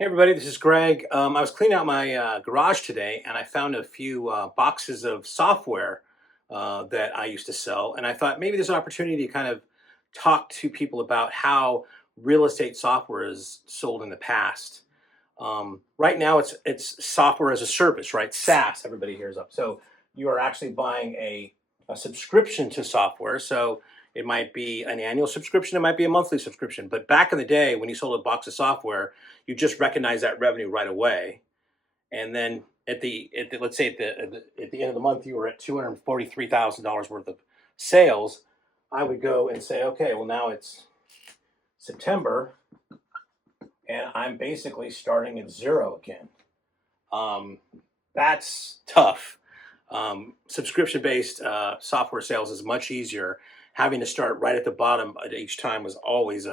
Hey everybody, this is Greg. I was cleaning out my garage today and I found a few boxes of software that I used to sell. And I thought maybe there's an opportunity to kind of talk to people about how real estate software is sold in the past. Right now, it's software as a service, right? SaaS, everybody hears up. So you are actually buying a subscription to software. So it might be an annual subscription, it might be a monthly subscription. But back in the day, when you sold a box of software, you just recognize that revenue right away. And then let's say at the end of the month, you were at $243,000 worth of sales. I would go and say, okay, well now it's September, and I'm basically starting at zero again. Um, that's tough. Subscription-based software sales is much easier. Having to start right at the bottom at each time was always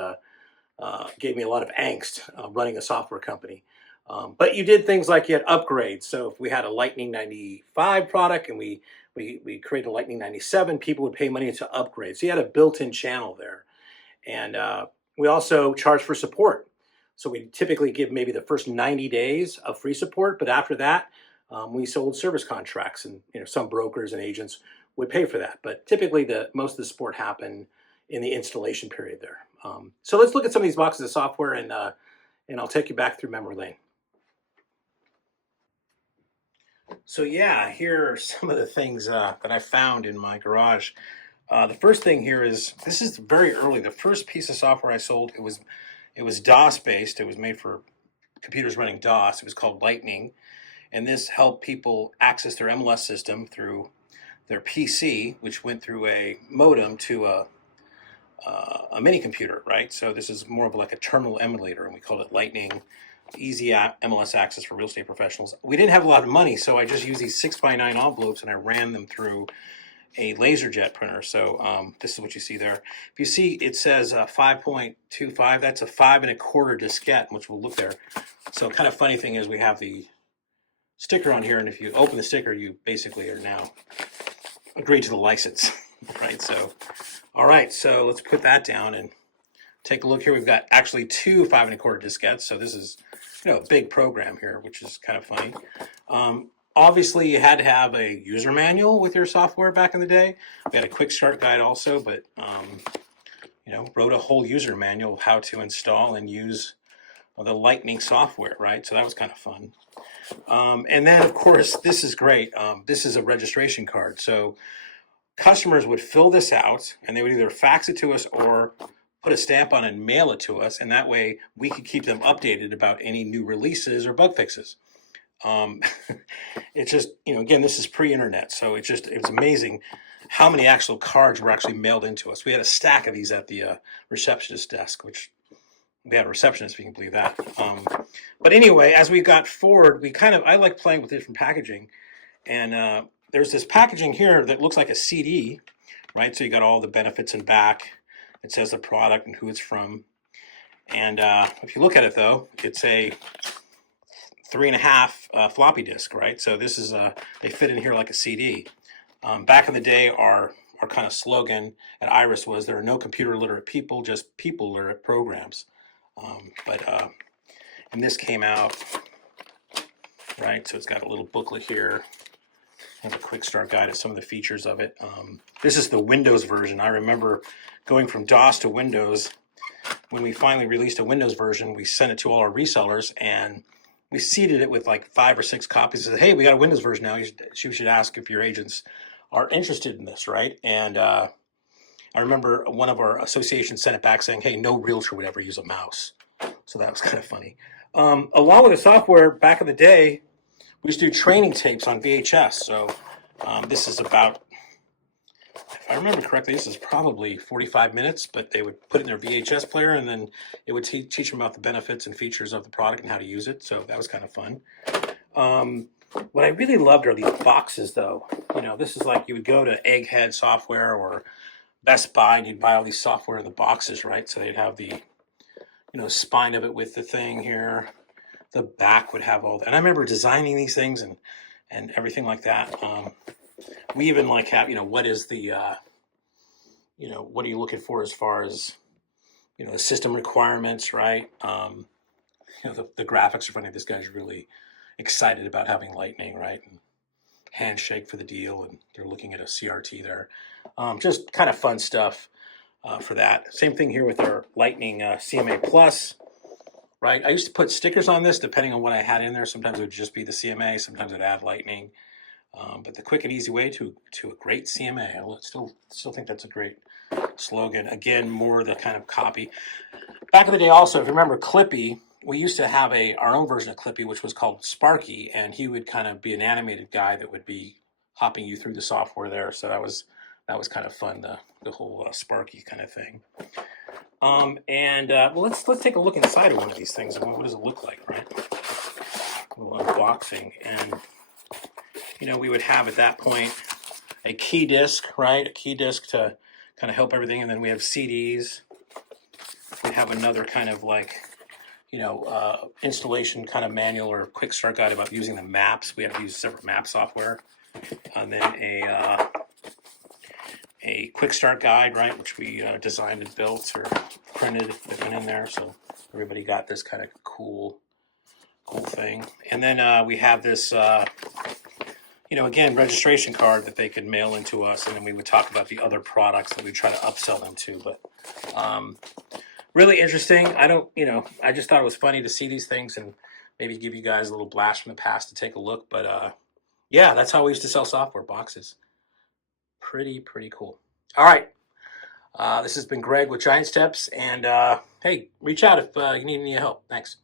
gave me a lot of angst running a software company. But you did things like you had upgrades. So if we had a Lightning 95 product and we created a Lightning 97, people would pay money to upgrade. So you had a built-in channel there. And we also charge for support. So we typically give maybe the first 90 days of free support, but after that, we sold service contracts, and some brokers and agents would pay for that. But typically, the most of the support happened in the installation period there. So let's look at some of these boxes of software, and I'll take you back through memory lane. So yeah, here are some of the things that I found in my garage. The first thing here is, this is very early. The first piece of software I sold, it was DOS based. It was made for computers running DOS. It was called Lightning, and this helped people access their MLS system through their PC, which went through a modem to a mini computer, right? So this is more of like a terminal emulator, and we called it Lightning. Easy MLS access for real estate professionals. We didn't have a lot of money, so I just used these 6x9 envelopes and I ran them through a LaserJet printer. So this is what you see there. If you see, it says 5.25. That's a 5.25 diskette, which we'll look there. So kind of funny thing is we have the sticker on here, and if you open the sticker, you basically are now agreed to the license, right? So, all right, so let's put that down and take a look here. We've got actually two 5.25 diskettes. So this is, a big program here, which is kind of funny. Obviously, you had to have a user manual with your software back in the day. We had a quick start guide also, but wrote a whole user manual of how to install and use the Lightning software, right? So that was kind of fun. And then, of course, this is great. This is a registration card. So customers would fill this out, and they would either fax it to us or put a stamp on it and mail it to us, and that way we could keep them updated about any new releases or bug fixes. It's just, again, this is pre-internet, so it's amazing how many actual cards were actually mailed into us. We had a stack of these at the receptionist desk, which we had a receptionist, if you can believe that. But anyway, as we got forward, I like playing with different packaging, and there's this packaging here that looks like a CD, right? So you got all the benefits in back. It says the product and who it's from. And if you look at it, though, it's a 3.5 floppy disk, right? So this is they fit in here like a CD. Back in the day, our kind of slogan at Iris was, there are no computer literate people, just people literate programs. And this came out, right? So it's got a little booklet here and a quick start guide of some of the features of it. This is the Windows version. I remember going from DOS to Windows. When we finally released a Windows version, we sent it to all our resellers, and we seeded it with like 5 or 6 copies. Said, hey, we got a Windows version now. You should ask if your agents are interested in this, right? And I remember one of our associations sent it back saying, hey, no realtor would ever use a mouse. So that was kind of funny. Along with the software, back in the day, we used to do training tapes on VHS. So this is about, if I remember correctly, this is probably 45 minutes, but they would put it in their VHS player, and then it would teach them about the benefits and features of the product and how to use it. So that was kind of fun. What I really loved are these boxes, though. This is like you would go to Egghead Software or Best Buy, and you'd buy all these software in the boxes, right? So they'd have the, spine of it with the thing here. The back would have all that. And I remember designing these things and everything like that. We even have, what is the, what are you looking for as far as, the system requirements, right? the graphics are funny. This guy's really excited about having lightning, right? And handshake for the deal, and they're looking at a CRT there. Just kind of fun stuff for that. Same thing here with our Lightning CMA Plus, right? I used to put stickers on this depending on what I had in there. Sometimes it would just be the CMA, sometimes I'd add Lightning. But the quick and easy way to a great CMA. I still think that's a great slogan. Again, more the kind of copy. Back in the day, also, if you remember Clippy, we used to have our own version of Clippy, which was called Sparky, and he would kind of be an animated guy that would be hopping you through the software there. So that was kind of fun, the whole Sparky kind of thing. Well, let's take a look inside of one of these things. What does it look like, right? A little unboxing, and we would have at that point a key disc, right? A key disc to kind of help everything, and then we have CDs. We have another kind of like installation kind of manual or quick start guide about using the maps. We have to use separate map software, and then a quick start guide, right, which we designed and built or printed that went in there, so everybody got this kind of cool thing. And then we have this again, registration card that they could mail into us, and then we would talk about the other products that we try to upsell them to. But really interesting. I just thought it was funny to see these things and maybe give you guys a little blast from the past to take a look. But yeah, that's how we used to sell software boxes. Pretty cool. All right. This has been Greg with Giant Steps, and hey, reach out if you need any help. Thanks.